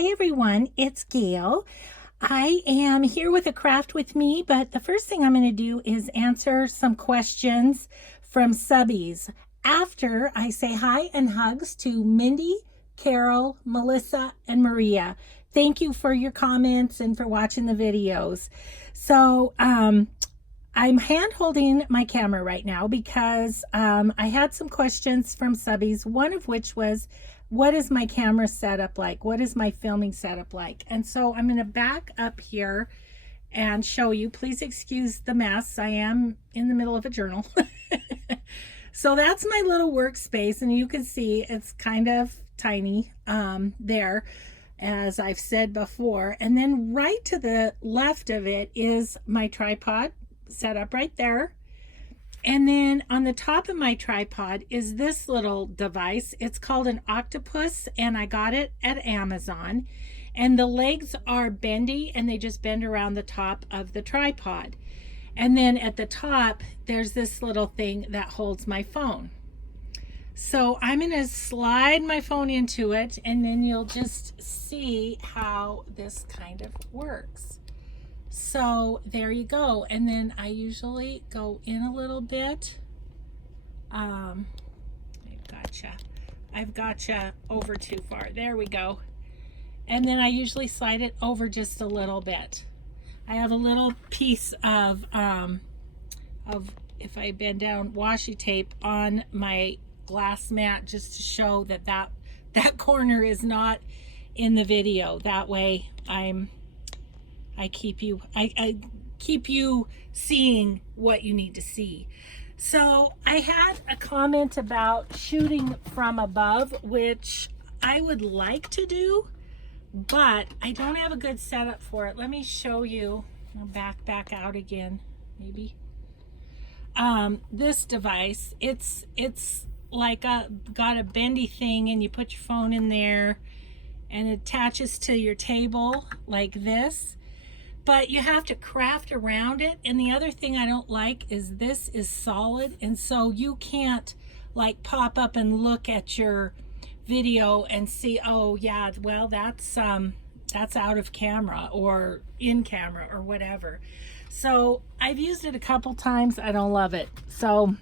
Hi everyone, it's Gail. I am here with a craft with me, but the first thing I'm going to do is answer some questions from subbies after I say hi and hugs to Mindy, Carol, Melissa, and Maria. Thank you for your comments and for watching the videos. I'm hand holding my camera right now because I had some questions from subbies, one of which was, what is my camera setup like? What is my filming setup like? And so I'm going to back up here and show you. Please excuse the mess. I am in the middle of a journal. So that's my little workspace, and you can see it's kind of tiny there, as I've said before. And then right to the left of it is my tripod set up right there. And then on the top of my tripod is this little device. It's called an octopus, and I got it at Amazon. And the legs are bendy, and they just bend around the top of the tripod. And then at the top, there's this little thing that holds my phone. So I'm going to slide my phone into it, and then you'll just see how this kind of works. So there you go. And then I usually go in a little bit. I've gotcha over too far. There we go. And then I usually slide it over just a little bit. I have a little piece of if I bend down, washi tape on my glass mat just to show that that corner is not in the video. That way I keep you seeing what you need to see. So I had a comment about shooting from above, which I would like to do, but I don't have a good setup for it. Let me show you. I'll back out again, maybe. This device, it's like got a bendy thing, and you put your phone in there and it attaches to your table like this. But you have to craft around it. And the other thing I don't like is this is solid, and so you can't like pop up and look at your video and see, oh yeah, well that's out of camera or in camera or whatever. So I've used it a couple times. I don't love it. So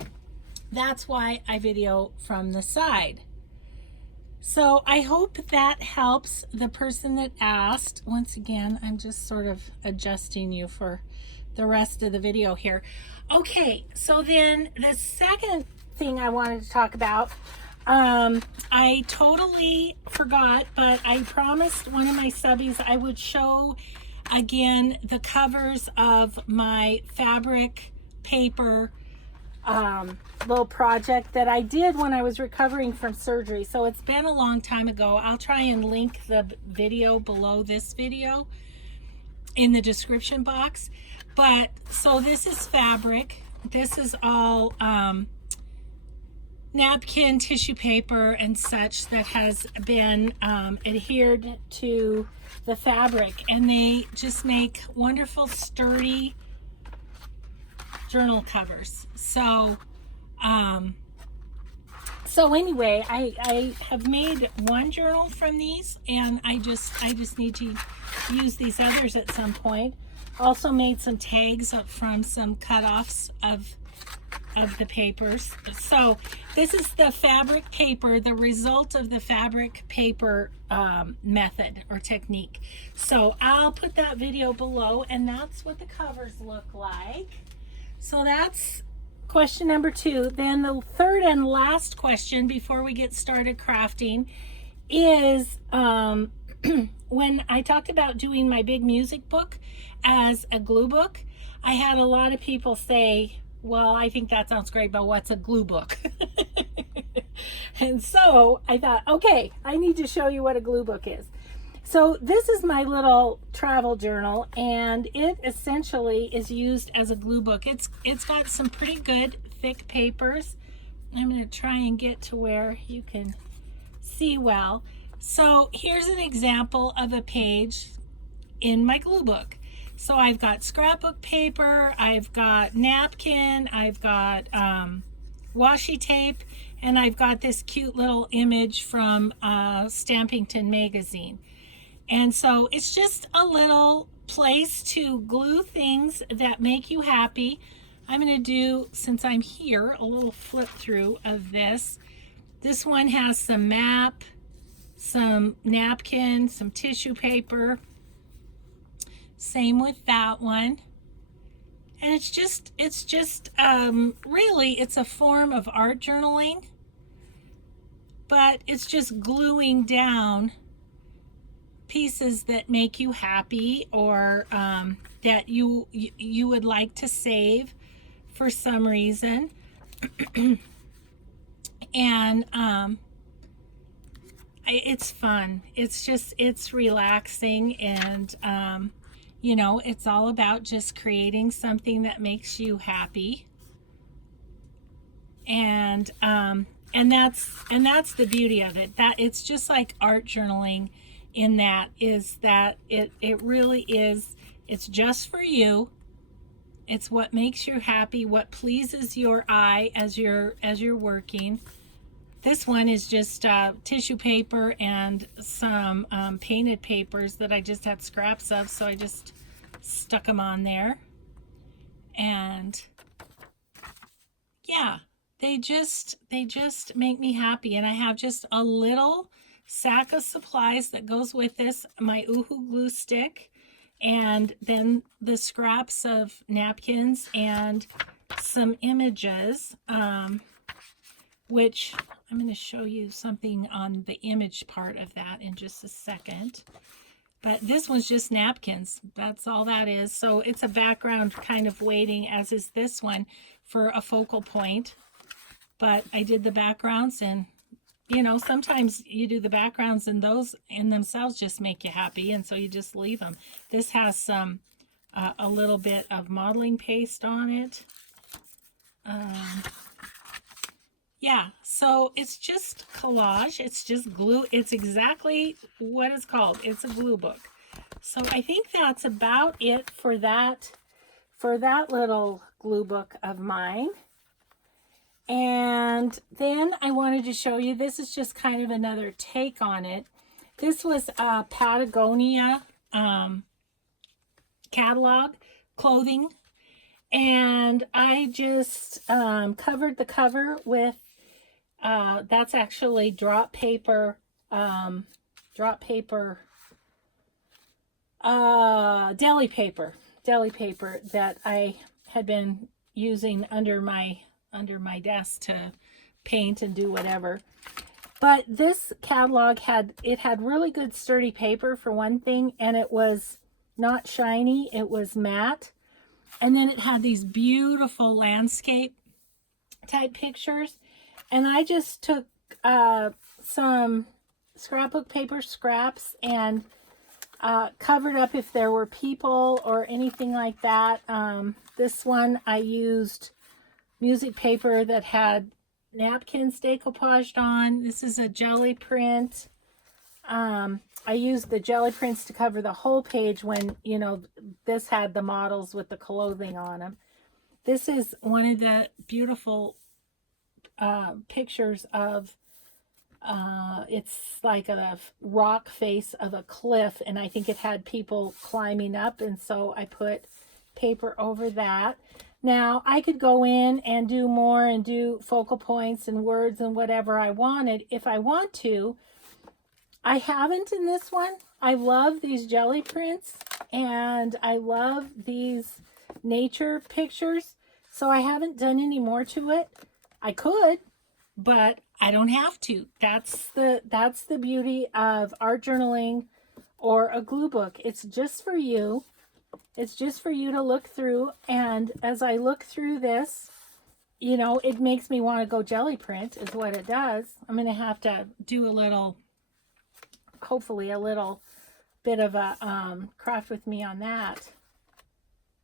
that's why I video from the side. So I hope that helps the person that asked. Once again, I'm just sort of adjusting you for the rest of the video here. Okay, so then the second thing I wanted to talk about, I totally forgot, but I promised one of my subbies I would show again the covers of my fabric paper little project that I did when I was recovering from surgery. So it's been a long time ago. I'll try and link the video below this video in the description box. But so this is fabric. This is all napkin, tissue paper, and such that has been adhered to the fabric, and they just make wonderful, sturdy journal covers. So anyway, I have made one journal from these, and I just need to use these others at some point. Also made some tags up from some cutoffs of the papers. So this is the fabric paper, the result of the fabric paper method or technique. So I'll put that video below, and that's what the covers look like. So that's question number 2. Then the third and last question before we get started crafting is when I talked about doing my big music book as a glue book, I had a lot of people say, well, I think that sounds great, but what's a glue book? And so I thought, okay, I need to show you what a glue book is. So this is my little travel journal, and it essentially is used as a glue book. It's got some pretty good thick papers. I'm going to try and get to where you can see well. So here's an example of a page in my glue book. So I've got scrapbook paper, I've got napkin, I've got washi tape, and I've got this cute little image from Stampington magazine. And so it's just a little place to glue things that make you happy. I'm going to do, since I'm here, a little flip through of this. This one has some map, some napkin, some tissue paper. Same with that one. And it's just really, it's a form of art journaling, but it's just gluing down pieces that make you happy, or that you would like to save for some reason. And it's fun. It's relaxing, and you know, it's all about just creating something that makes you happy. And that's the beauty of it. That it's just like art journaling, in that it really is, it's just for you. It's what makes you happy, what pleases your eye as you're working. This one is just tissue paper and some painted papers that I just had scraps of, so I just stuck them on there. And yeah, they just make me happy. And I have just a little sack of supplies that goes with this, my Oohoo glue stick, and then the scraps of napkins and some images, which I'm going to show you something on the image part of that in just a second. But this one's just napkins. That's all that is. So it's a background kind of waiting, as is this one, for a focal point. But I did the backgrounds, and you know, sometimes you do the backgrounds and those in themselves just make you happy, and so you just leave them. This has some a little bit of modeling paste on it. Yeah, so it's just collage. It's just glue. It's exactly what it's called. It's a glue book. So I think that's about it for that little glue book of mine. And then I wanted to show you, this is just kind of another take on it. This was a Patagonia catalog clothing, and I just covered the cover with that's actually drop paper deli paper that I had been using under my desk to paint and do whatever. But this catalog had really good sturdy paper for one thing, and it was not shiny, it was matte. And then it had these beautiful landscape type pictures. And I just took some scrapbook paper scraps and covered up if there were people or anything like that. This one I used music paper that had napkins decoupaged on. This is a jelly print. I used the jelly prints to cover the whole page when, you know, this had the models with the clothing on them. This is one of the beautiful pictures of, it's like a rock face of a cliff, and I think it had people climbing up, and so I put paper over that. Now, I could go in and do more and do focal points and words and whatever I wanted if I want to. I haven't in this one. I love these jelly prints, and I love these nature pictures, so I haven't done any more to it. I could, but I don't have to. That's the beauty of art journaling or a glue book. It's just for you. It's just for you to look through, and as I look through this, you know, it makes me want to go jelly print is what it does. I'm going to have to do a little, hopefully a little bit of a craft with me on that.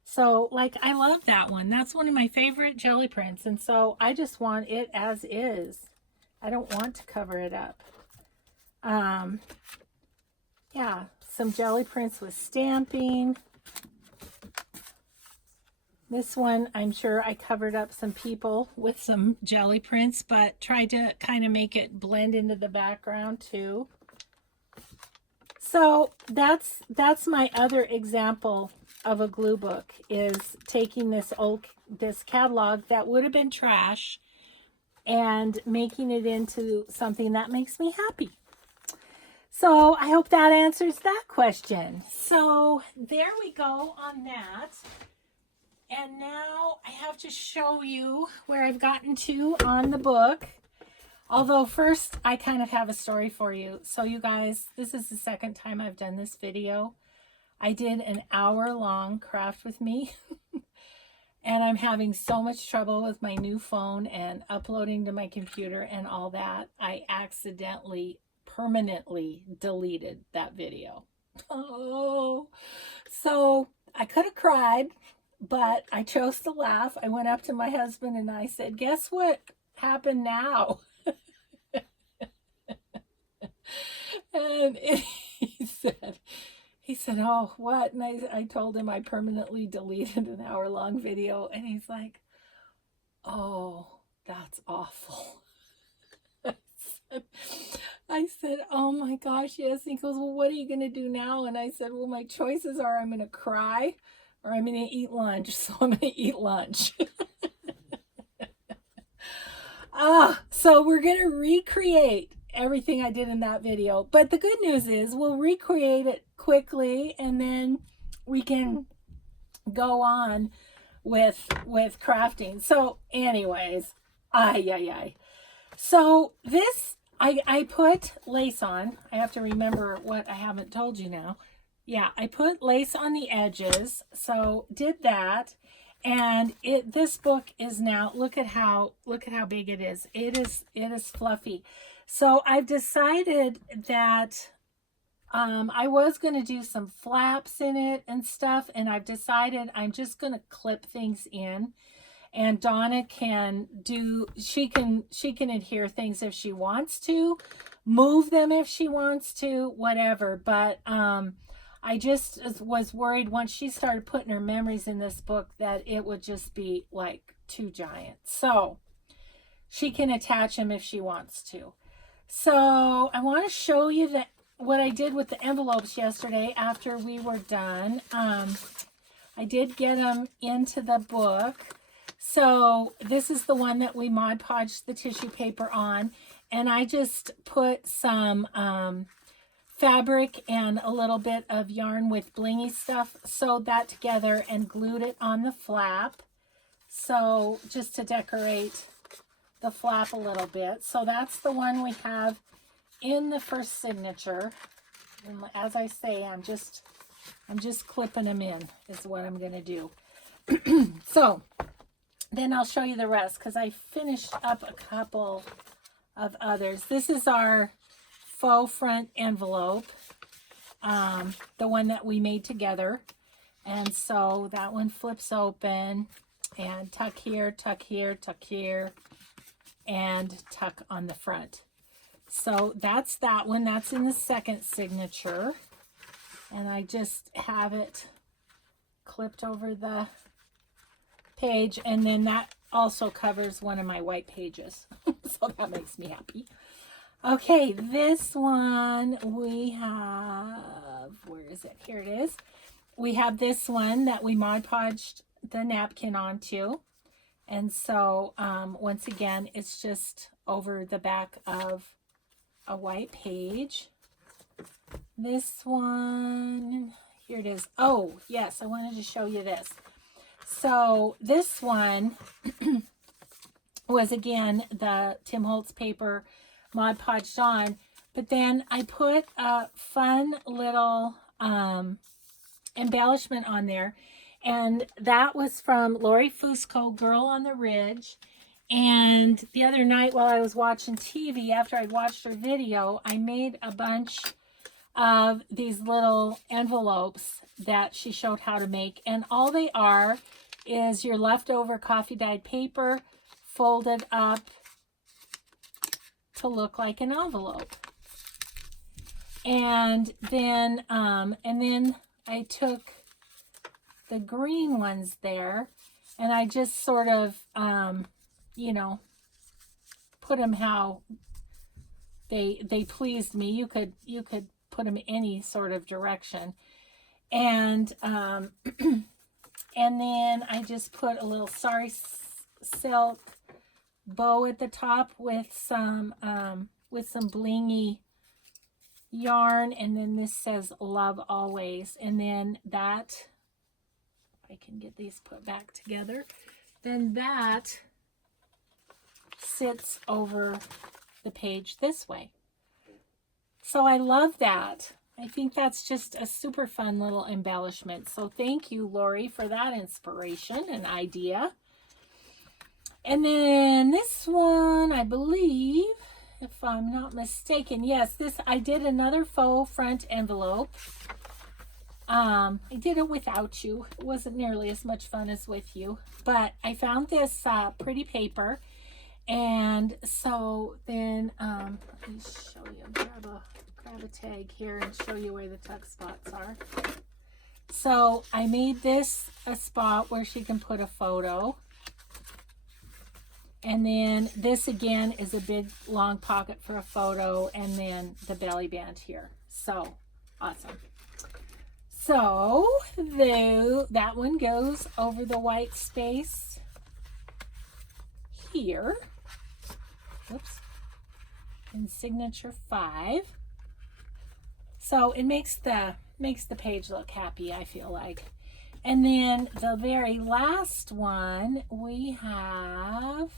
So, like, I love that one. That's one of my favorite jelly prints, and so I just want it as is. I don't want to cover it up. Yeah, some jelly prints with stamping. This one, I'm sure I covered up some people with some jelly prints, but tried to kind of make it blend into the background too. So that's my other example of a glue book, is taking this catalog that would have been trash and making it into something that makes me happy. So I hope that answers that question. So there we go on that. And now I have to show you where I've gotten to on the book. Although first, I kind of have a story for you. So you guys, this is the second time I've done this video. I did an hour-long craft with me. And I'm having so much trouble with my new phone and uploading to my computer and all that. I accidentally, permanently deleted that video. Oh, so I could have cried, but I chose to laugh. I went up to my husband and I said, guess what happened now? And he said, oh, what? And I told him I permanently deleted an hour-long video. And he's like, oh, that's awful. I said, oh my gosh, yes. He goes, well, what are you going to do now? And I said, well, my choices are I'm going to cry or I'm going to eat lunch. So I'm going to eat lunch. So we're going to recreate everything I did in that video. But the good news is we'll recreate it quickly and then we can go on with crafting. So anyways, so this, I put lace on. I have to remember what I haven't told you now. Yeah, I put lace on the edges. So did that. And this book is now, look at how big it is. It is fluffy. So I've decided that I was going to do some flaps in it and stuff, and I've decided I'm just going to clip things in, and Donna can do, she can adhere things if she wants to, move them if she wants to, whatever. But I just was worried once she started putting her memories in this book that it would just be like too giant. So she can attach them if she wants to. So I want to show you what I did with the envelopes yesterday after we were done. I did get them into the book. So this is the one that we Mod Podged the tissue paper on. And I just put some fabric and a little bit of yarn with blingy stuff, sewed that together and glued it on the flap. So just to decorate the flap a little bit. So that's the one we have in the first signature. And as I say, I'm just clipping them in is what I'm going to do. So then I'll show you the rest because I finished up a couple of others. This is our faux front envelope, the one that we made together. And so that one flips open and tuck here, tuck here, tuck here, and tuck on the front. So that's that one. That's in the second signature. And I just have it clipped over the page. And then that also covers one of my white pages. So that makes me happy. Okay, this one we have, where is it? Here it is. We have this one that we Mod Podged the napkin onto. And so, once again, it's just over the back of a white page. This one, here it is. Oh, yes, I wanted to show you this. So this one was, again, the Tim Holtz paper Mod Podged on. But then I put a fun little embellishment on there. And that was from Lori Fusco, Girl on the Ridge. And the other night while I was watching TV, after I'd watched her video, I made a bunch of these little envelopes that she showed how to make. And all they are is your leftover coffee dyed paper folded up to look like an envelope. And then I took the green ones there and I just sort of, you know, put them how they pleased me. You could put them any sort of direction. And and then I just put a little Sari Silk bow at the top with some blingy yarn, and then this says love always. And then that, if I can get these put back together, then that sits over the page this way. So I love that. I think that's just a super fun little embellishment. So thank you, Lori, for that inspiration and idea. And then this one, I believe, if I'm not mistaken, yes, this, I did another faux front envelope. I did it without you. It wasn't nearly as much fun as with you, but I found this pretty paper. And so then, let me show you, grab a tag here and show you where the tuck spots are. So I made this a spot where she can put a photo. And then this again is a big long pocket for a photo, and then the belly band here. So awesome. So though that one goes over the white space here. Whoops. In signature 5. So it makes the page look happy, I feel like. And then the very last one we have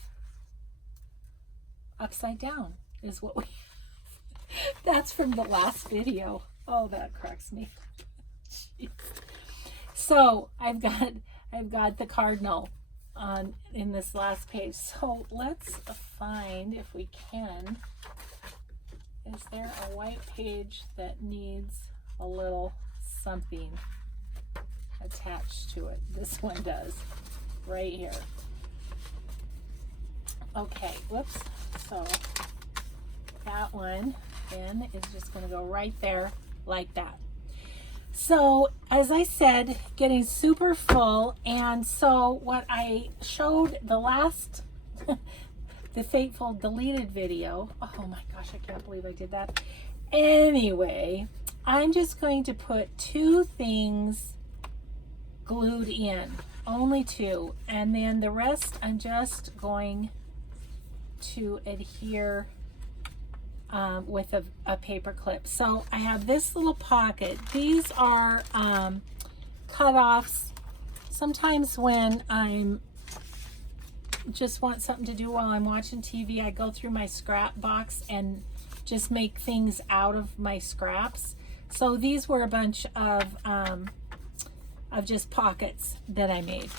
upside down is what we have. That's from the last video. Oh, that cracks me. Jeez. So I've got the cardinal on in this last page. So let's find, if we can, is there a white page that needs a little something attached to it? This one does, right here. Okay, whoops. So that one then is just going to go right there like that. So as I said, getting super full. And so what I showed the last, the fateful deleted video. Oh my gosh, I can't believe I did that. Anyway, I'm just going to put 2 things glued in, only 2. And then the rest I'm just going to adhere with a paper clip. So I have this little pocket. These are cut-offs. Sometimes when I'm just want something to do while I'm watching TV, I go through my scrap box and just make things out of my scraps. So these were a bunch of just pockets that I made.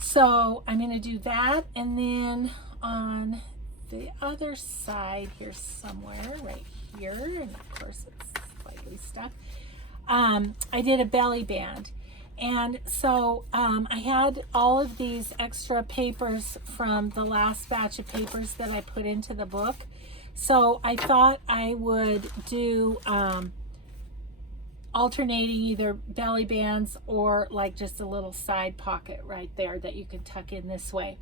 So I'm going to do that, and then on the other side here somewhere, right here, and of course it's slightly stuck, I did a belly band. And so I had all of these extra papers from the last batch of papers that I put into the book. So I thought I would do alternating either belly bands or like just a little side pocket right there that you can tuck in this way.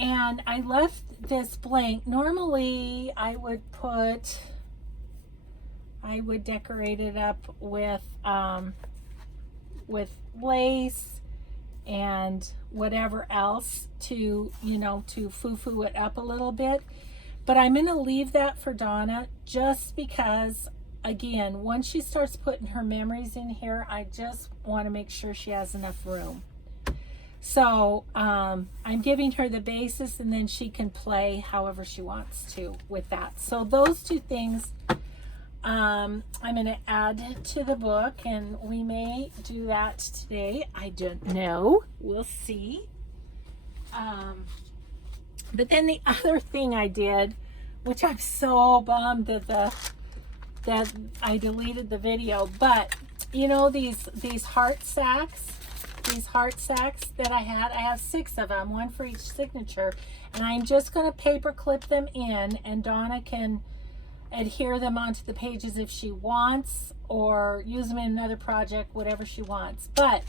And I left this blank. Normally I would decorate it up with lace and whatever else to, to foo-foo it up a little bit. But I'm going to leave that for Donna just because, again, once she starts putting her memories in here, I just want to make sure she has enough room. So I'm giving her the basis, and then she can play however she wants to with that. So those 2 things I'm going to add to the book, and we may do that today. I don't know. We'll see. But then the other thing I did, which I'm so bummed that I deleted the video, but these heart sacks, that I have 6 of them, 1 for each signature, and I'm just going to paper clip them in, and Donna can adhere them onto the pages if she wants, or use them in another project, whatever she wants. But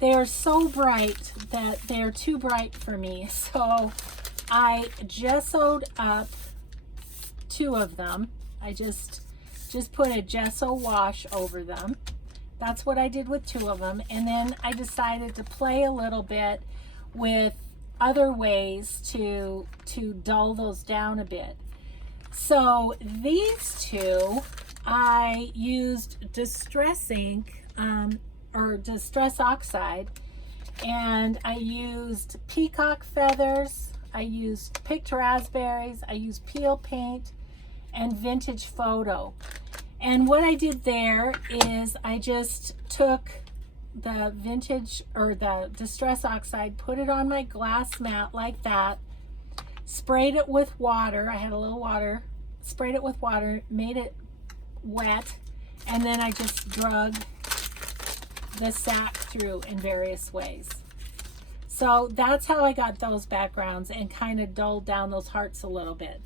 they are so bright that they're too bright for me, so I gessoed up 2 of them. I just just put a gesso wash over them. That's what I did with 2 of them. And then I decided to play a little bit with other ways to dull those down a bit. So these 2, I used Distress ink, or Distress Oxide, and I used peacock feathers, I used picked raspberries, I used peel paint, and vintage photo. And what I did there is I just took the vintage, or the Distress Oxide, put it on my glass mat like that, sprayed it with water. I had a little water, sprayed it with water, made it wet, and then I just drug the sack through in various ways. So that's how I got those backgrounds and kind of dulled down those hearts a little bit.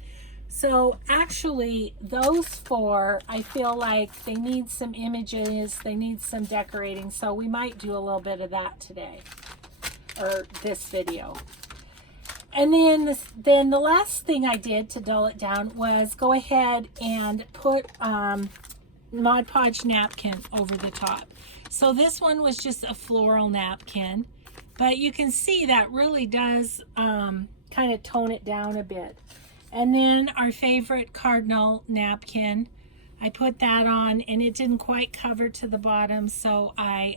So actually those 4, I feel like they need some images, they need some decorating, so we might do a little bit of that today, or this video. And then the last thing I did to dull it down was go ahead and put Mod Podge napkin over the top. So this one was just a floral napkin, but you can see that really does kind of tone it down a bit. And then our favorite cardinal napkin, I put that on, and it didn't quite cover to the bottom, so I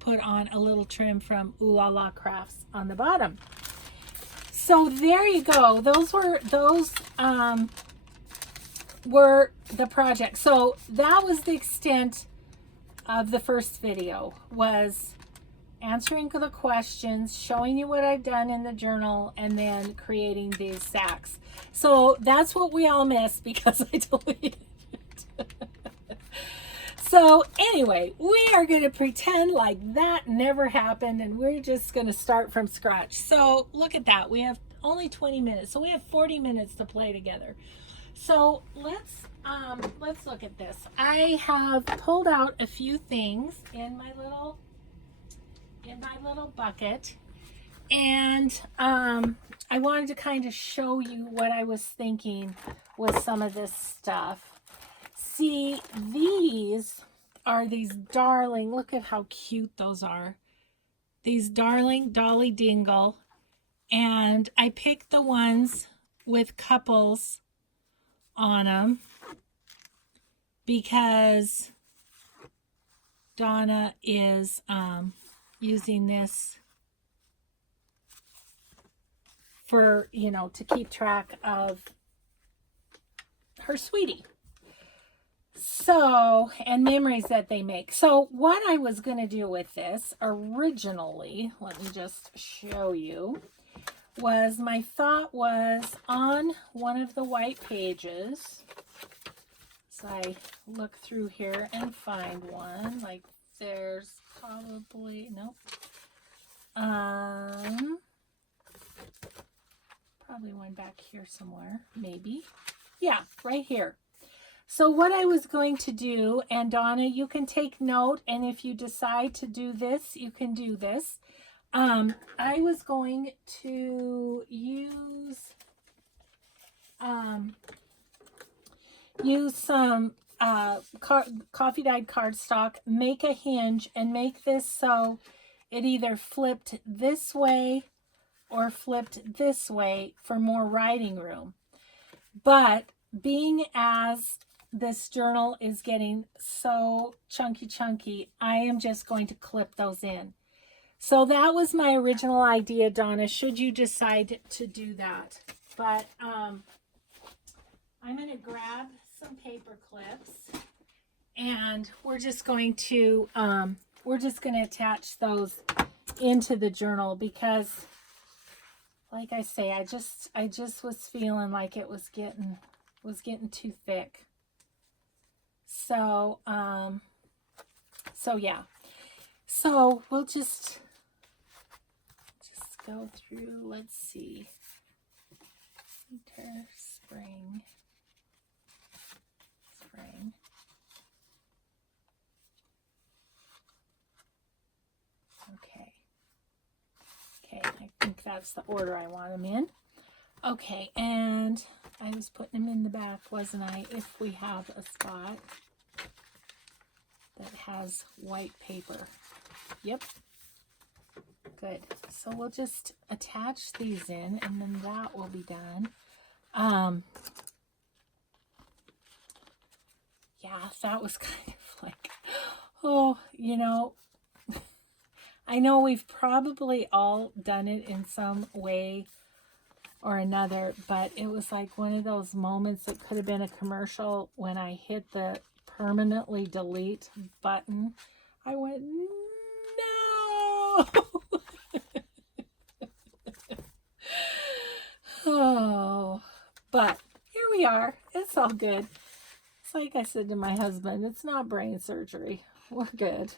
put on a little trim from Ooh La La Crafts on the bottom. So there you go. Those were the project. So that was the extent of the first video, was answering the questions, showing you what I've done in the journal, and then creating these sacks. So that's what we all missed because I deleted it. So anyway, we are going to pretend like that never happened, and we're just going to start from scratch. So look at that. We have only 20 minutes. So we have 40 minutes to play together. So let's look at this. I have pulled out a few things in my little bucket, and I wanted to kind of show you what I was thinking with some of this stuff. See, these are these darling, look at how cute those are. These darling Dolly Dingle. And I picked the ones with couples on them because Donna is using this for, you know, to keep track of her sweetie. So, and memories that they make. So what I was going to do with this originally, let me just show you, was my thought was on one of the white pages. So I look through here and find one, like there's probably, nope. Probably one back here somewhere, maybe. Yeah, right here. So what I was going to do, and Donna, you can take note, and if you decide to do this, you can do this. I was going to use some coffee dyed cardstock, make a hinge, and make this so it either flipped this way or flipped this way for more writing room. But being as this journal is getting so chunky, I am just going to clip those in. So that was my original idea, Donna, should you decide to do that. But I'm going to grab some paper clips, and we're just going to attach those into the journal because, like I say, I just was feeling like it was getting too thick. So yeah. So we'll just go through, let's see. Winter, spring. Okay, I think that's the order I want them in. Okay, and I was putting them in the back, wasn't I? If we have a spot that has white paper. Yep. Good. So we'll just attach these in, and then that will be done. Yeah, that was kind of like, oh, you know, I know we've probably all done it in some way or another, but it was like one of those moments that could have been a commercial. When I hit the permanently delete button, I went, no. Oh, but here we are. It's all good. It's like I said to my husband, it's not brain surgery. We're good.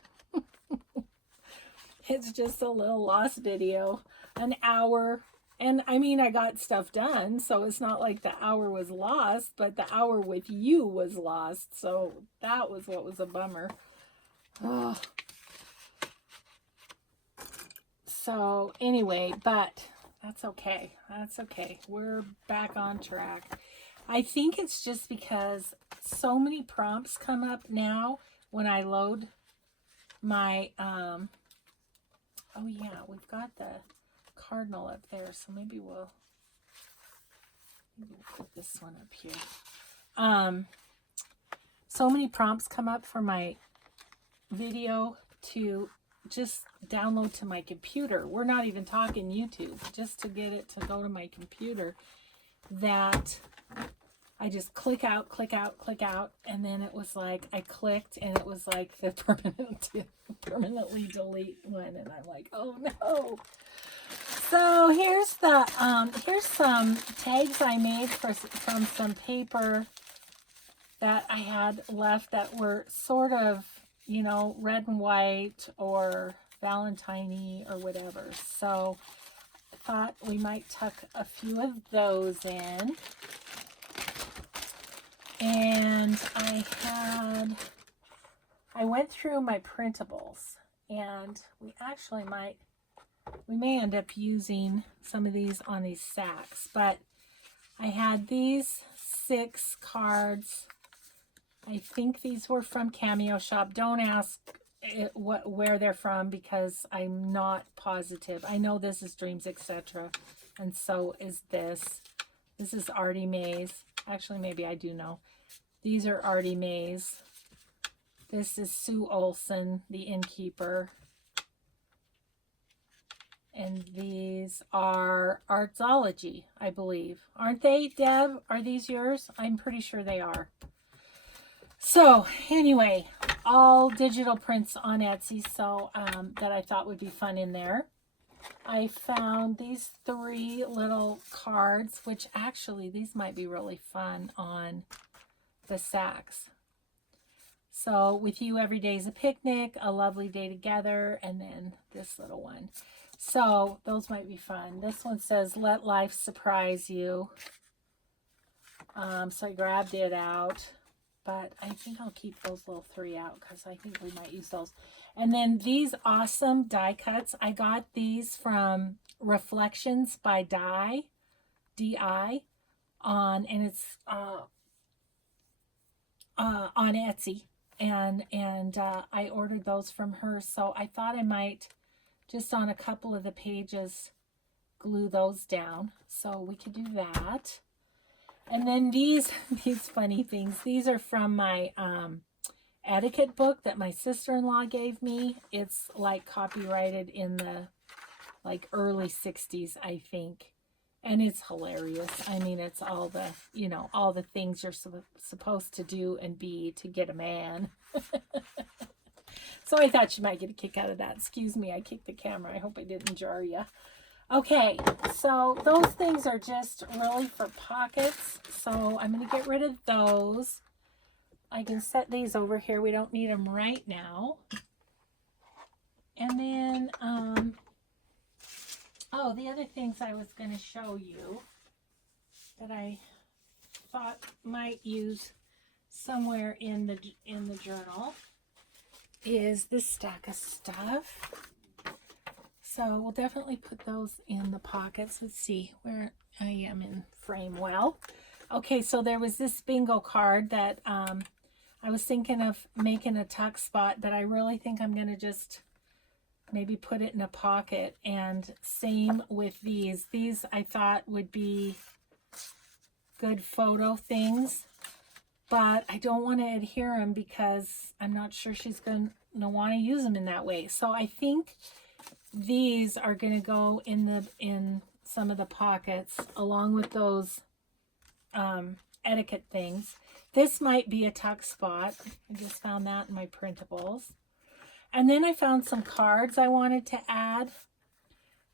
It's just a little lost video, an hour. And I mean, I got stuff done, so it's not like the hour was lost, but the hour with you was lost. So that was what was a bummer. Oh. So anyway, but that's okay. That's okay. We're back on track. I think it's just because so many prompts come up now when I load my, oh yeah, we've got the cardinal up there, so maybe we'll put this one up here. So many prompts come up for my video to just download to my computer. We're not even talking YouTube, just to get it to go to my computer, that I just click out, and then it was like I clicked and it was like the permanently delete one, and I'm like, oh no. So here's the here's some tags I made from some paper that I had left that were sort of, you know, red and white or Valentine-y or whatever. So I thought we might tuck a few of those in. And I went through my printables, and we may end up using some of these on these sacks, but I had these 6 cards. I think these were from Cameo Shop. Don't ask where they're from, because I'm not positive. I know this is Dreams Etc., and so is this. This is Artie Mays. Actually, maybe I do know. These are Artie Mays. This is Sue Olson, the innkeeper. And these are Artsology, I believe. Aren't they, Deb? Are these yours? I'm pretty sure they are. So, anyway, all digital prints on Etsy, so that I thought would be fun in there. I found these 3 little cards, which actually these might be really fun on the sacks. So, with you, every day's a picnic, a lovely day together, and then this little one. So, those might be fun. This one says, let life surprise you. So I grabbed it out, but I think I'll keep those little 3 out because I think we might use those. And then these awesome die cuts, I got these from Reflections by DI on, and it's on Etsy, and I ordered those from her. So I thought I might just on a couple of the pages glue those down, so we could do that. And then these funny things, these are from my etiquette book that my sister-in-law gave me. It's like copyrighted in the like early 60s, I think. And it's hilarious. I mean, it's all the, you know, all the things you're supposed to do and be to get a man. So I thought you might get a kick out of that. Excuse me, I kicked the camera. I hope I didn't jar you. Okay, so those things are just really for pockets. So I'm going to get rid of those. I can set these over here. We don't need them right now. And then, oh, the other things I was going to show you that I thought might use somewhere in the journal is this stack of stuff. So we'll definitely put those in the pockets. Let's see where I am in frame well. Okay, so there was this bingo card that I was thinking of making a tuck spot, but I really think I'm going to just maybe put it in a pocket. And same with these. These I thought would be good photo things, but I don't want to adhere them because I'm not sure she's going to want to use them in that way. So I think these are going to go in some of the pockets along with those etiquette things. This might be a tuck spot. I just found that in my printables. And then I found some cards I wanted to add.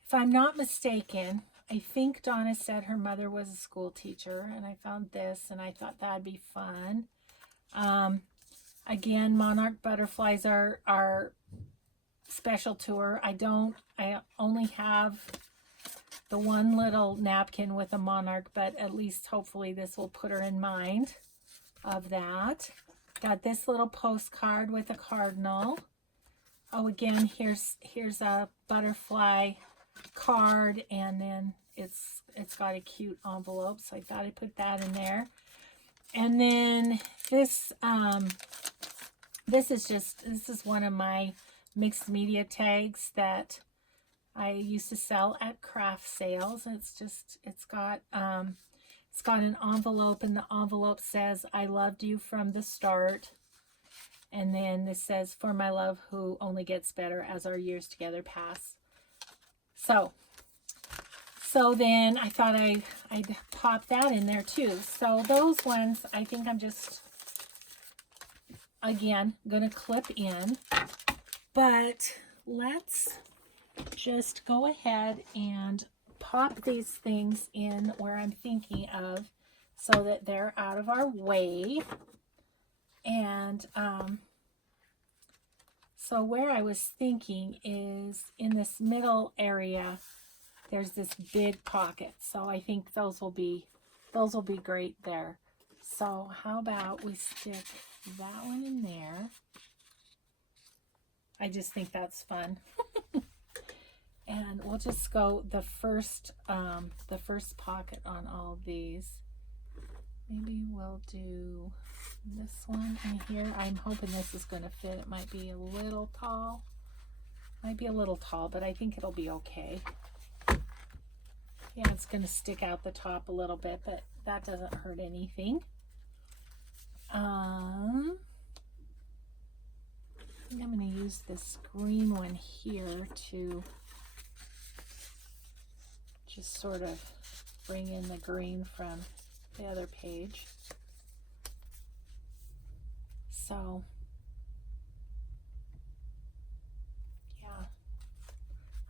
If I'm not mistaken, I think Donna said her mother was a school teacher, and I found this and I thought that'd be fun. Again, monarch butterflies are special to her. I only have the one little napkin with a monarch, but at least hopefully this will put her in mind of that. Got this little postcard with a cardinal. Oh, again, here's a butterfly card, and then it's got a cute envelope, so I thought I'd put that in there. And then this is one of my mixed media tags that I used to sell at craft sales. It's got an envelope, and the envelope says, "I loved you from the start." And then this says, "For my love who only gets better as our years together pass." So then I thought I'd pop that in there too. So those ones, I think I'm just, again, going to clip in. But let's just go ahead and pop these things in where I'm thinking of so that they're out of our way. And so where I was thinking is in this middle area, there's this big pocket. So I think those will be great there. So how about we stick that one in there? I just think that's fun. And we'll just go the first pocket on all of these. Maybe we'll do this one in here. I'm hoping this is going to fit. It might be a little tall. But I think it'll be okay. Yeah, it's going to stick out the top a little bit, but that doesn't hurt anything. I think I'm going to use this green one here to just sort of bring in the green from the other page. So, yeah,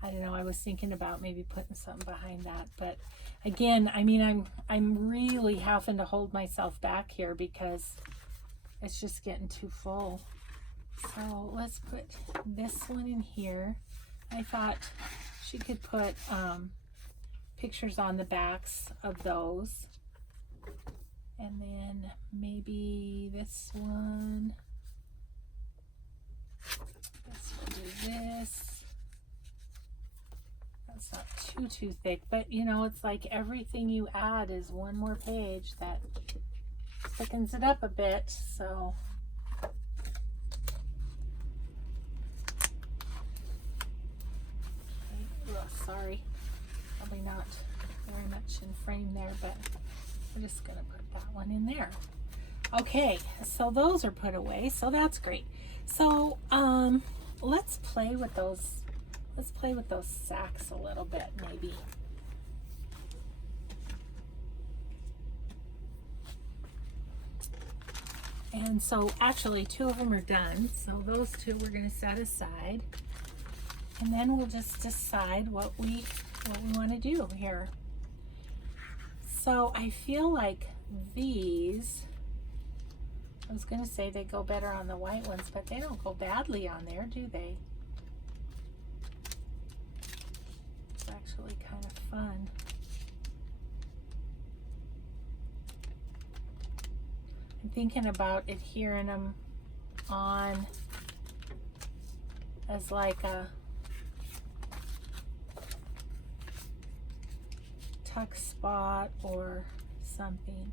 I don't know. I was thinking about maybe putting something behind that, but again, I mean, I'm really having to hold myself back here because it's just getting too full. So let's put this one in here. I thought she could put pictures on the backs of those. And then maybe this one. Let's do this. That's not too thick, but you know, it's like everything you add is one more page that thickens it up a bit. So sorry, probably not very much in frame there, but we're just going to put that one in there. Okay, so those are put away, so that's great. So let's play with those sacks a little bit, maybe. And so actually 2 of them are done, so those 2 we're going to set aside. And then we'll just decide what we want to do here. So I feel like these, I was going to say they go better on the white ones, but they don't go badly on there, do they? It's actually kind of fun. I'm thinking about adhering them on as like a tuck spot or something.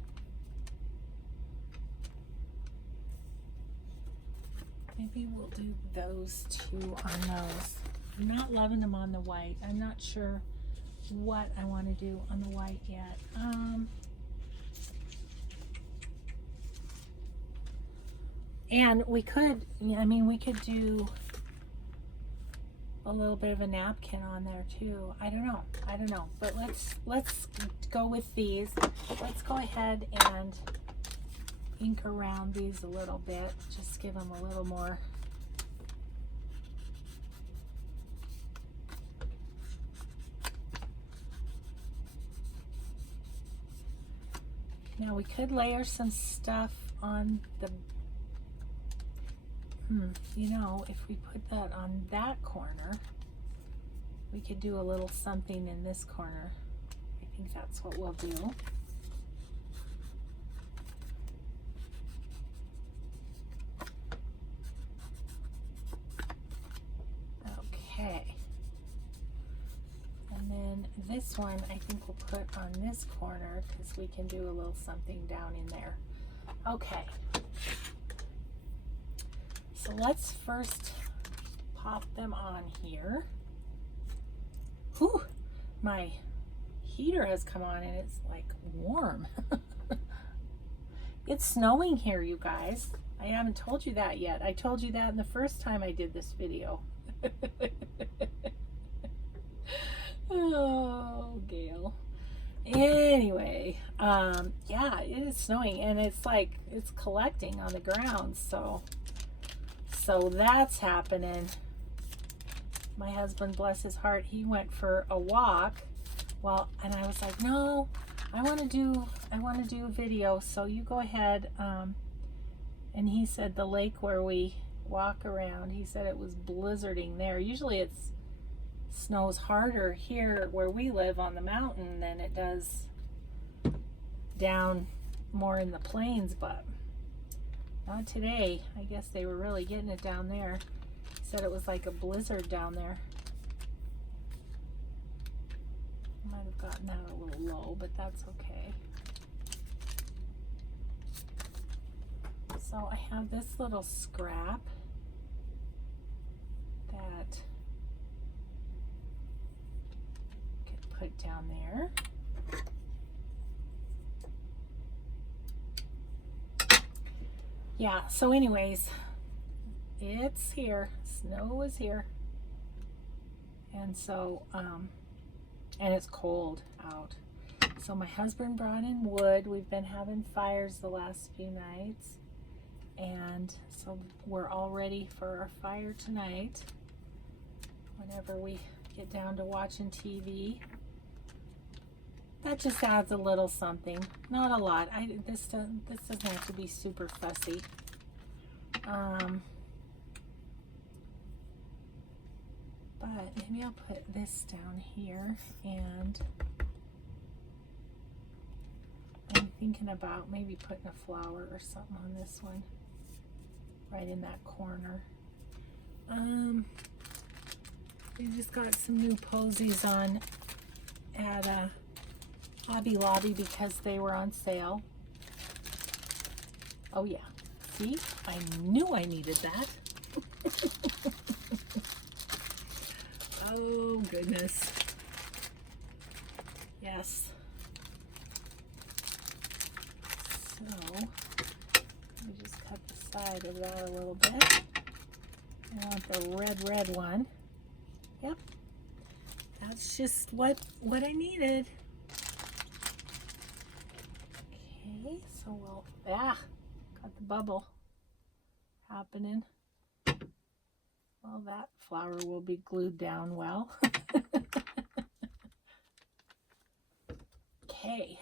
Maybe we'll do those two on those. I'm not loving them on the white. I'm not sure what I want to do on the white yet. And we could, I mean, we could do a little bit of a napkin on there too. I don't know. But let's go with these. Let's go ahead and ink around these a little bit. Just give them a little more. Now we could layer some stuff on the, you know, if we put that on that corner, we could do a little something in this corner. I think that's what we'll do. Okay. And then this one I think we'll put on this corner because we can do a little something down in there. Okay. So let's first pop them on here. Whew, my heater has come on and it's like warm. It's snowing here, you guys. I haven't told you that yet. I told you that in the first time I did this video. Oh, Gail. Anyway, yeah, it is snowing and it's like it's collecting on the ground, so that's happening. My husband, bless his heart, he went for a walk. Well, and I was like, no, I want to do a video, so you go ahead. And he said the lake where we walk around, he said it was blizzarding there. Usually it snows harder here where we live on the mountain than it does down more in the plains, but not today. I guess they were really getting it down there. He said it was like a blizzard down there. Might have gotten that a little low, but that's okay. So I have this little scrap that I can put down there. Yeah, so anyways, it's here. Snow is here. And so, and it's cold out. So my husband brought in wood. We've been having fires the last few nights. And so we're all ready for our fire tonight. Whenever we get down to watching TV. That just adds a little something. Not a lot. This doesn't have to be super fussy. But maybe I'll put this down here, and I'm thinking about maybe putting a flower or something on this one, right in that corner. We just got some new posies on at Hobby Lobby because they were on sale. Oh yeah, see, I knew I needed that. Oh goodness. Yes. So, let me just cut the side of that a little bit. I want the red one. Yep. That's just what I needed. Okay, so we'll, got the bubble happening. Well, that flower will be glued down well. Okay.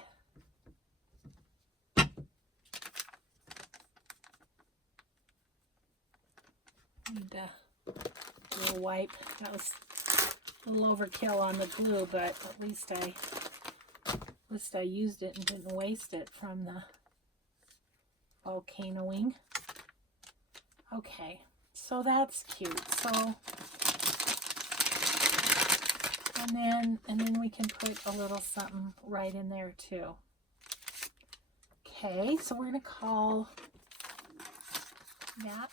Need to do a wipe. That was a little overkill on the glue, but at least I used it and didn't waste it from the volcanoing. Okay, so that's cute. So And then we can put a little something right in there too. Okay, so we're going to call that,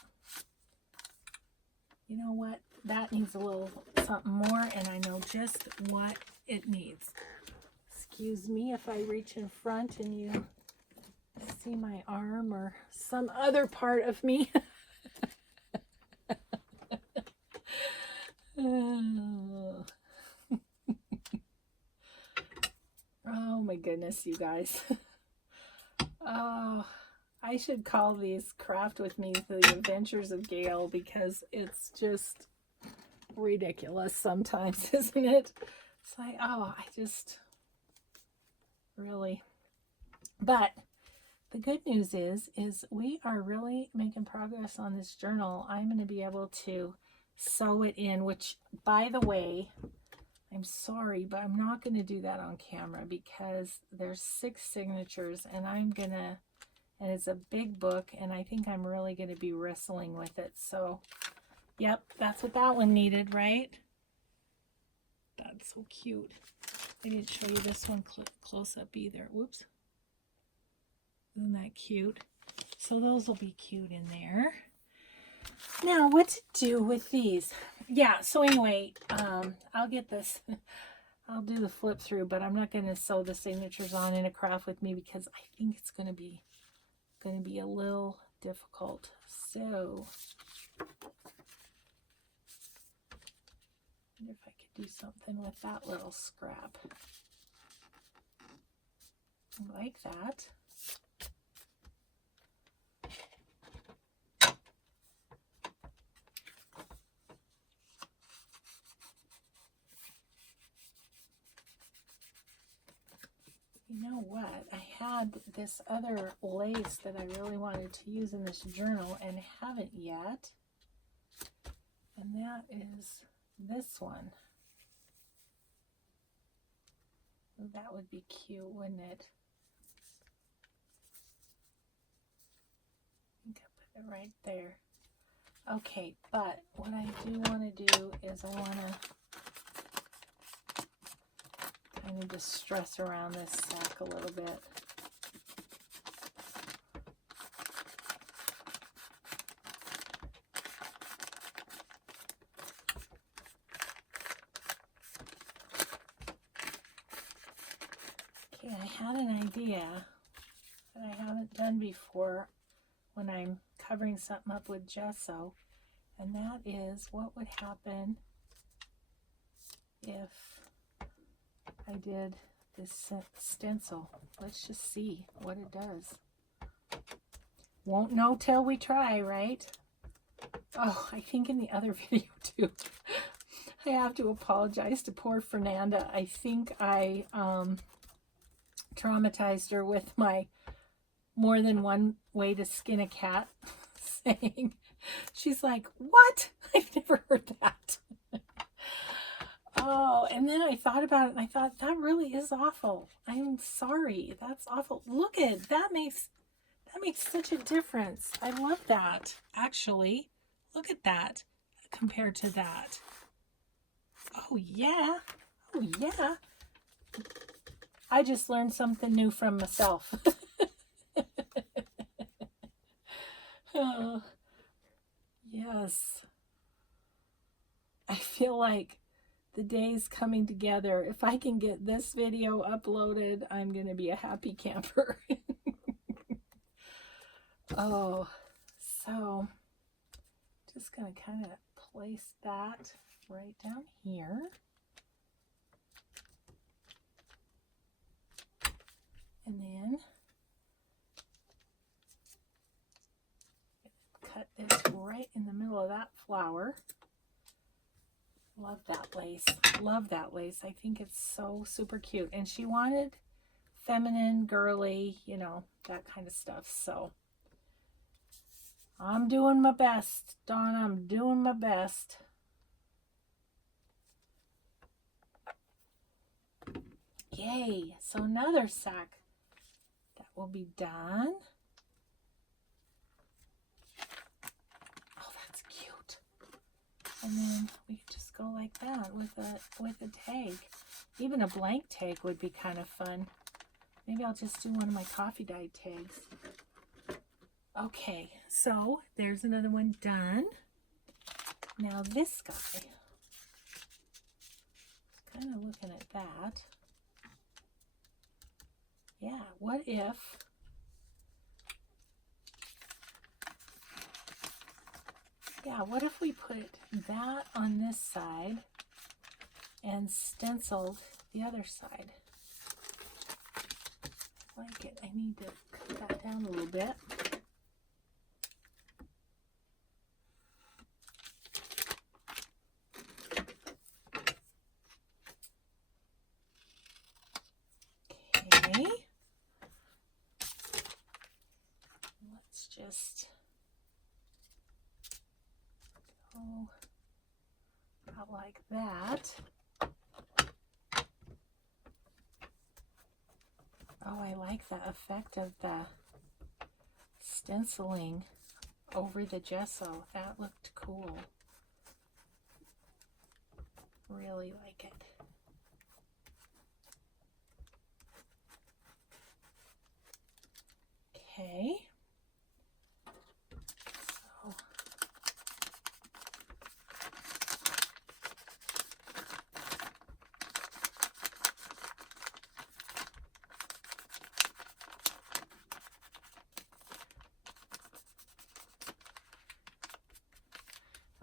you know what, that needs a little something more, and I know just what it needs. Excuse me if I reach in front and you see my arm or some other part of me. Oh my goodness, you guys. Oh, I should call these Craft With Me the Adventures of Gail, because it's just ridiculous sometimes, isn't it? It's like, oh, I just really. But the good news is we are really making progress on this journal. I'm going to be able to sew it in, which, by the way, I'm sorry, but I'm not going to do that on camera because there's 6 signatures, and and it's a big book, and I think I'm really going to be wrestling with it. So, yep, that's what that one needed, right? That's so cute. I didn't show you this one close up either. Whoops. Isn't that cute? So those will be cute in there. Now, what to do with these? Yeah, so anyway, I'll get this. I'll do the flip through, but I'm not going to sew the signatures on in a Craft With Me because I think it's going to be a little difficult. So, I wonder if I could do something with that little scrap. I like that. You know what? I had this other lace that I really wanted to use in this journal and haven't yet. And that is this one. That would be cute, wouldn't it? I think I put it right there. Okay, but what I do want to do is I want to kind of just stress around this sack a little bit. Okay, I had an idea that I haven't done before when I'm covering something up with gesso, and that is what would happen if I did this stencil. Let's just see what it does. Won't know till we try, right? Oh, I think in the other video too, I have to apologize to poor Fernanda. I think I traumatized her with my more than one way to skin a cat saying. She's like, what? I've never heard that. Oh, and then I thought about it and I thought, that really is awful. I'm sorry. That's awful. Look at that. Makes such a difference. I love that. Actually, look at that compared to that. Oh, yeah. Oh, yeah. I just learned something new from myself. Oh, yes. I feel like the day's coming together. If I can get this video uploaded, I'm going to be a happy camper. Oh, so just going to kind of place that right down here. And then cut this right in the middle of that flower. Love that lace. Love that lace. I think it's so super cute. And she wanted feminine, girly, you know, that kind of stuff. So I'm doing my best, Donna. I'm doing my best. Yay. So another sack that will be done. Oh, that's cute. And then we could just go like that with a tag. Even a blank tag would be kind of fun. Maybe I'll just do one of my coffee dyed tags. Okay, so there's another one done. Now this guy, kind of looking at that. Yeah, what if we put that on this side and stenciled the other side? I like it. I need to cut that down a little bit. Okay. Let's just go out like that. Oh, I like the effect of the stenciling over the gesso. That looked cool. Really like it. Okay. So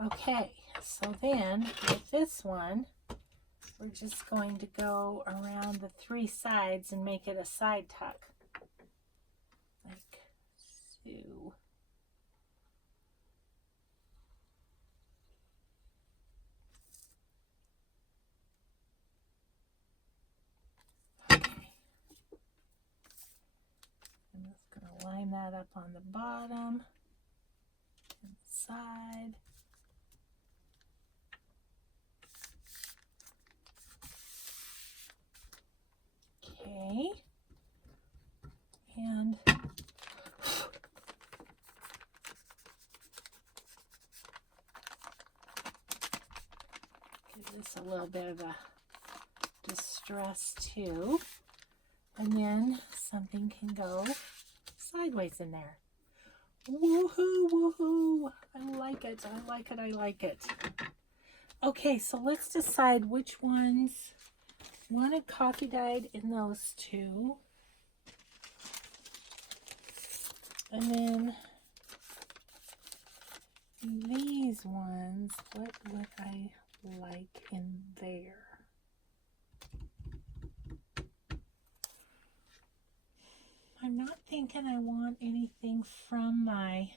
okay, so then with this one, we're just going to go around the three sides and make it a side tuck. Like so. Okay. I'm just going to line that up on the bottom and the side. Okay, and give this a little bit of a distress too, and then something can go sideways in there. Woohoo, woohoo! I like it, I like it, I like it. Okay, so let's decide which ones. Wanted coffee dyed in those two. And then these ones, what would I like in there? I'm not thinking I want anything from my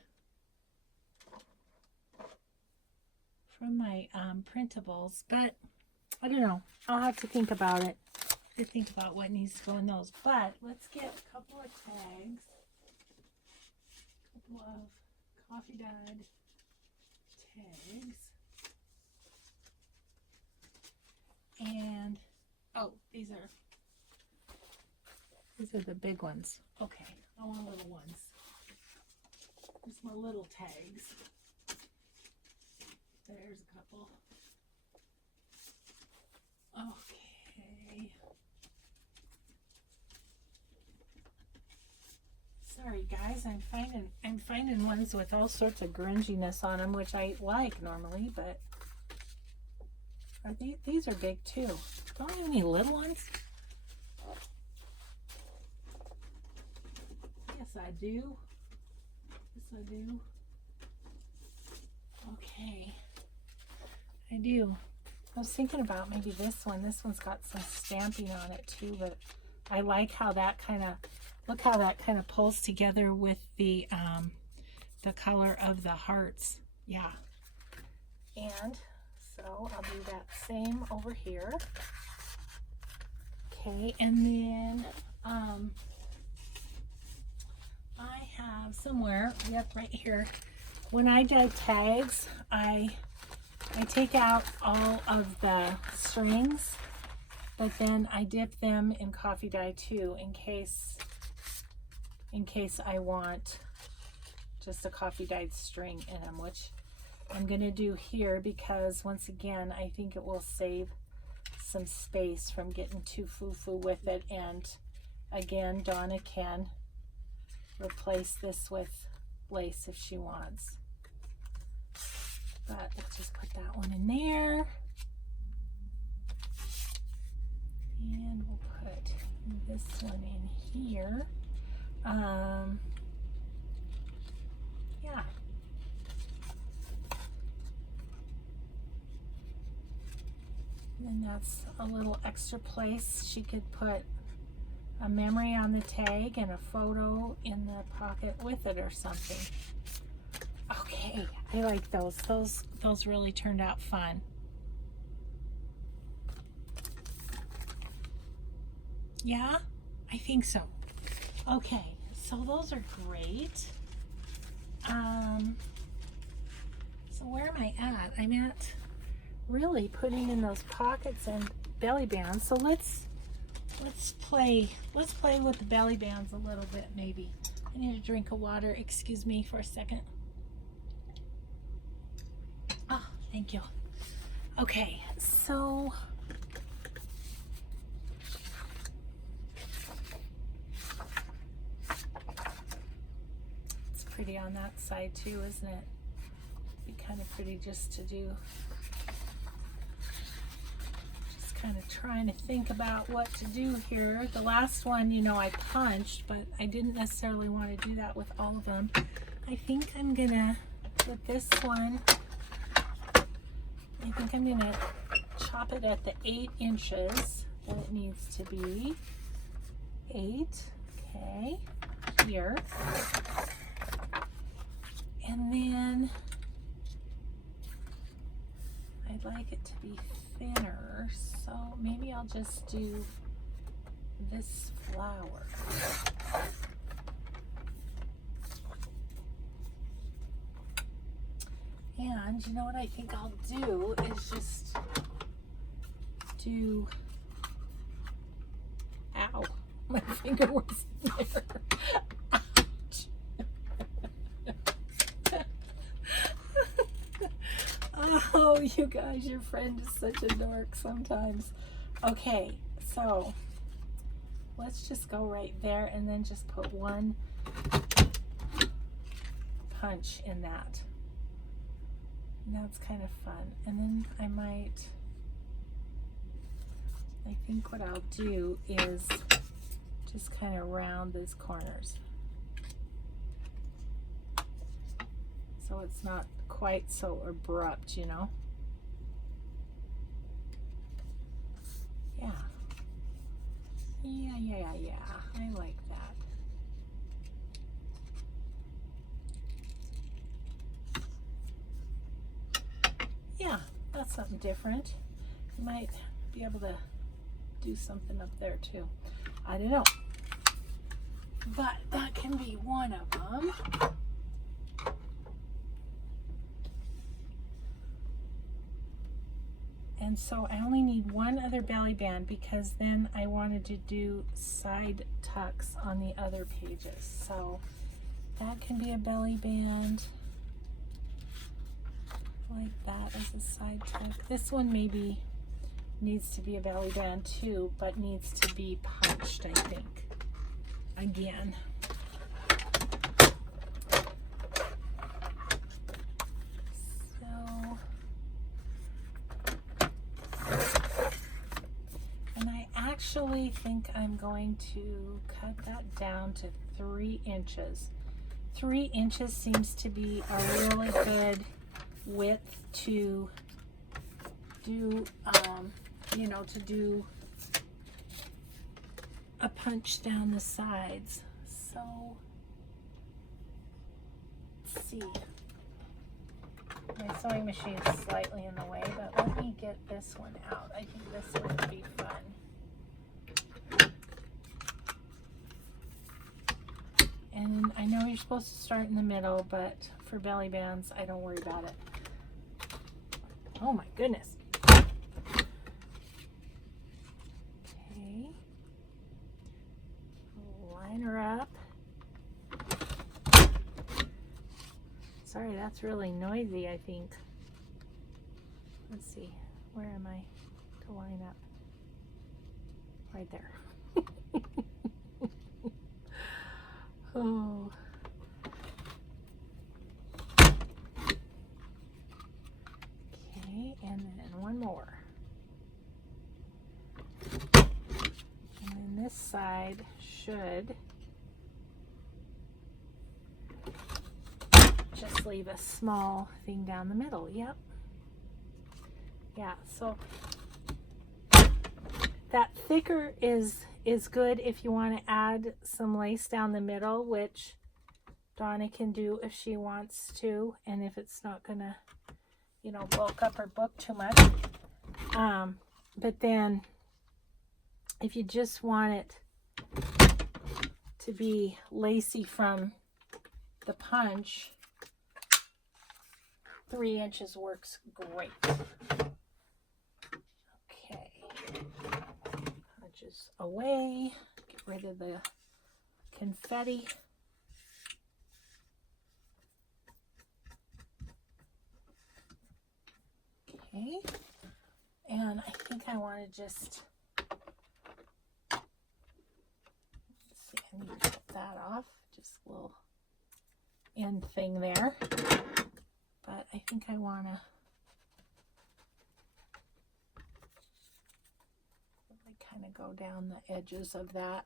printables, but I don't know. I'll have to think about it. To think about what needs to go in those. But let's get a couple of tags. A couple of coffee dyed tags. And oh, these are the big ones. Okay, I want little ones. Just my little tags. There's a couple. Okay. Sorry guys, I'm finding ones with all sorts of grunginess on them, which I like normally, but are these are big too. Don't have any little ones? Yes, I do. Yes, I do. Okay. I do. I was thinking about maybe this one. This one's got some stamping on it too, but I like how that kind of, look how that kind of pulls together with the color of the hearts. Yeah. And so I'll do that same over here. Okay, and then I have somewhere, yep, right here. When I dye tags, I take out all of the strings, but then I dip them in coffee dye too, in case I want just a coffee dyed string in them, which I'm going to do here because once again, I think it will save some space from getting too foo-foo with it. And again, Donna can replace this with lace if she wants. But let's just put that one in there. And we'll put this one in here. Yeah. And then that's a little extra place. She could put a memory on the tag and a photo in the pocket with it or something. Okay, I like those. Those really turned out fun. Yeah, I think so. Okay, so those are great. So where am I at? I'm at really putting in those pockets and belly bands. So let's play with the belly bands a little bit maybe. I need a drink of water. Excuse me for a second. Oh, thank you. Okay, so it's pretty on that side too, isn't it? Be kind of pretty just to do. Just kind of trying to think about what to do here. The last one, you know, I punched, but I didn't necessarily want to do that with all of them. I think I'm gonna, with this one, I think I'm gonna chop it at the 8 inches that it needs to be. 8, okay, here. And then I'd like it to be thinner, so maybe I'll just do this flower. And you know what I think I'll do is just do, ow, my finger was there. Ouch. Oh, you guys, your friend is such a dork sometimes. Okay, so let's just go right there and then just put one punch in that. And that's kind of fun. And then I think what I'll do is just kind of round these corners. So it's not quite so abrupt, you know? Yeah. Yeah. I like that. Yeah, that's something different. You might be able to do something up there too. I don't know. But that can be one of them. And so I only need one other belly band because then I wanted to do side tucks on the other pages. So that can be a belly band like that as a side tuck. This one maybe needs to be a belly band too, but needs to be punched, I think, again. Actually think I'm going to cut that down to 3 inches. 3 inches seems to be a really good width to do, you know, to do a punch down the sides. So, let's see. My sewing machine is slightly in the way, but let me get this one out. I think this one would be fun. And I know you're supposed to start in the middle, but for belly bands, I don't worry about it. Oh my goodness. Okay. Line her up. Sorry, That's really noisy, I think. Let's see, where am I to line up? Right there. Oh. Okay, and then one more. And then this side should just leave a small thing down the middle. Yep. Yeah, so that thicker is good if you want to add some lace down the middle, which Donna can do if she wants to, and if it's not gonna, you know, bulk up her book too much. But then if you just want it to be lacy from the punch, 3 inches works great. Okay, punches away, get rid of the confetti. Okay, and I think I want to just, let's see, I need to get that off, just a little end thing there, but I think I want to kind of go down the edges of that.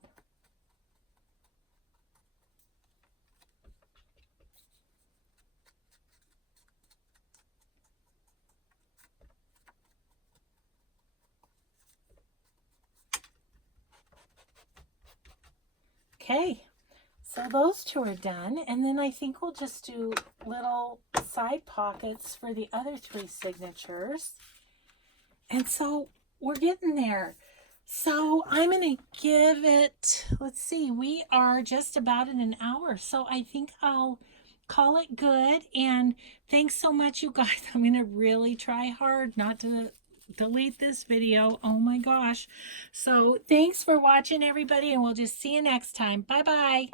Okay, so those two are done, and then I think we'll just do little side pockets for the other 3 signatures. And so we're getting there. So I'm going to give it, let's see, we are just about in an hour. So I think I'll call it good. And thanks so much, you guys. I'm going to really try hard not to delete this video. Oh my gosh. So thanks for watching, everybody, and we'll just see you next time. Bye-bye.